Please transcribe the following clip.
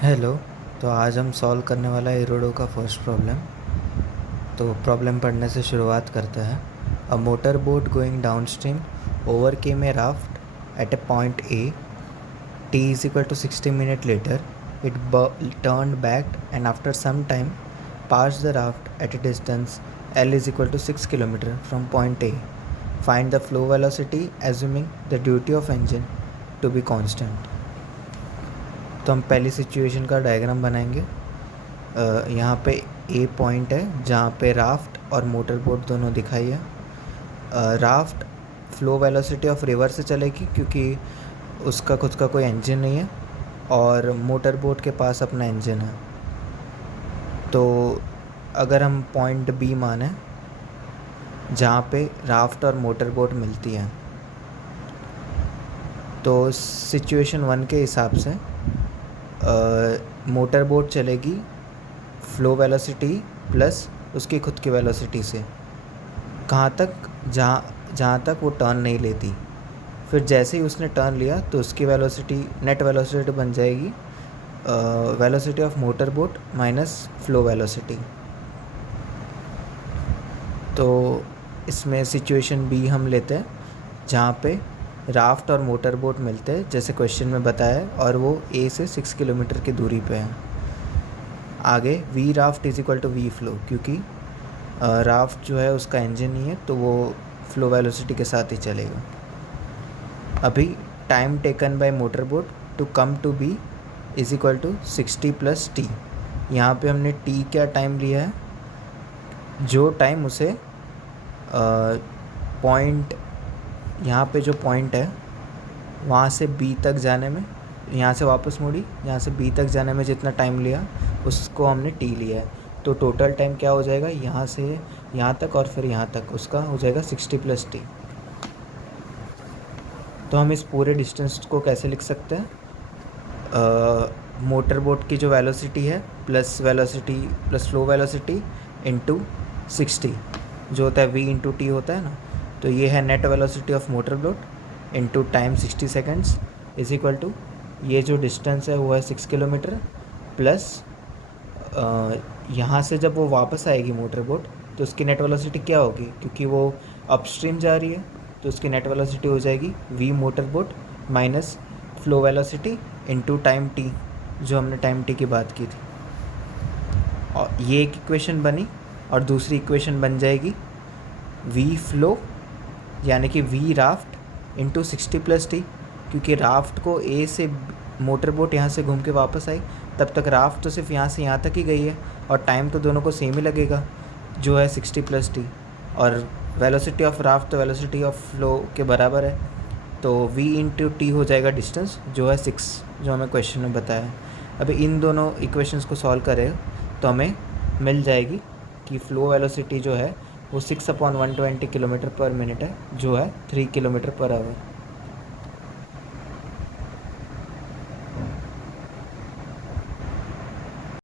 Hello. तो आज हम सॉल्व करने वाला है इरोडो का फर्स्ट प्रॉब्लम। तो प्रॉब्लम पढ़ने से शुरुआत करते हैं। A motor boat going downstream overcame a raft at a point A T is equal to 60 minutes later it turned back and after some time passed the raft at a distance L is equal to 6 km from point A. Find the flow velocity assuming the duty of engine to be constant. तो हम पहली situation का diagram बनाएंगे। यहाँ पे ए point है जहाँ पे राफ्ट और मोटर बोट दोनों दिखाई है। Raft flow velocity of river से चलेगी क्योंकि उसका खुद का कोई इंजन नहीं है और मोटर बोट के पास अपना इंजन है। तो अगर हम पॉइंट बी माने जहाँ पे राफ्ट और मोटर बोट मिलती हैं, तो सिचुएशन 1 के हिसाब से मोटर बोट चलेगी फ्लो वेलोसिटी प्लस उसकी खुद की वेलोसिटी से, कहाँ तक, जहाँ तक वो टर्न नहीं लेती। फिर जैसे ही उसने टर्न लिया तो उसकी वेलोसिटी, नेट वेलोसिटी बन जाएगी velocity of motor boat minus flow velocity. तो इसमें सिचुएशन बी हम लेते हैं जहाँ पे राफ्ट और मोटर बोट मिलते हैं जैसे क्वेश्चन में बताया है, और वो ए से 6 किलोमीटर की दूरी पे है। आगे V raft is equal to V flow, क्योंकि राफ्ट जो है उसका इंजन नहीं है तो वो फ्लो वेलोसिटी के साथ ही चलेगा। अभी time taken by motor boat to come to B is equal to 60 + t। यहाँ पे हमने t क्या टाइम लिया है, जो टाइम उसे पॉइंट, यहाँ पे जो पॉइंट है वहाँ से बी तक जाने में, यहाँ से वापस मुड़ी, यहाँ से बी तक जाने में जितना टाइम लिया उसको हमने टी लिया है। तो टोटल टाइम क्या हो जाएगा, यहाँ से यहाँ तक और फिर यहाँ तक, उसका हो जाएगा 60 + t। तो हम इस पूरे डिस्टेंस को कैसे लिख सकते हैं, मोटर बोट की जो वेलोसिटी है plus velocity plus flow velocity into 60 जो होता है v इंटू टी होता है ना। तो ये है net velocity of motor boat into time 60 seconds is equal to, ये जो डिस्टेंस है वो है 6 किलोमीटर प्लस यहाँ से जब वो वापस आएगी मोटर बोट तो उसकी नेट वेलोसिटी क्या होगी, क्योंकि वो अपस्ट्रीम जा रही है तो उसकी नेट वेलोसिटी हो जाएगी v motor boat minus flow velocity into time t, जो हमने टाइम t की बात की थी। और ये एक इक्वेशन बनी और दूसरी इक्वेशन बन जाएगी v फ्लो यानी कि v राफ्ट इंटू 60 + t, क्योंकि राफ्ट को ए से मोटर बोट यहाँ से घूम के वापस आई, तब तक राफ्ट तो सिर्फ यहाँ से यहाँ तक ही गई है और टाइम तो दोनों को सेम ही लगेगा जो है 60 + t। और वेलोसिटी ऑफ राफ्ट तो वेलोसिटी ऑफ फ्लो के बराबर है, तो v इंटू टी हो जाएगा डिस्टेंस जो है 6, जो हमें क्वेश्चन में बताया है। अभी इन दोनों इक्वेशंस को सॉल्व करें तो हमें मिल जाएगी कि फ़्लो वेलोसिटी जो है वो 6/120 km/min है, जो है 3 km/h।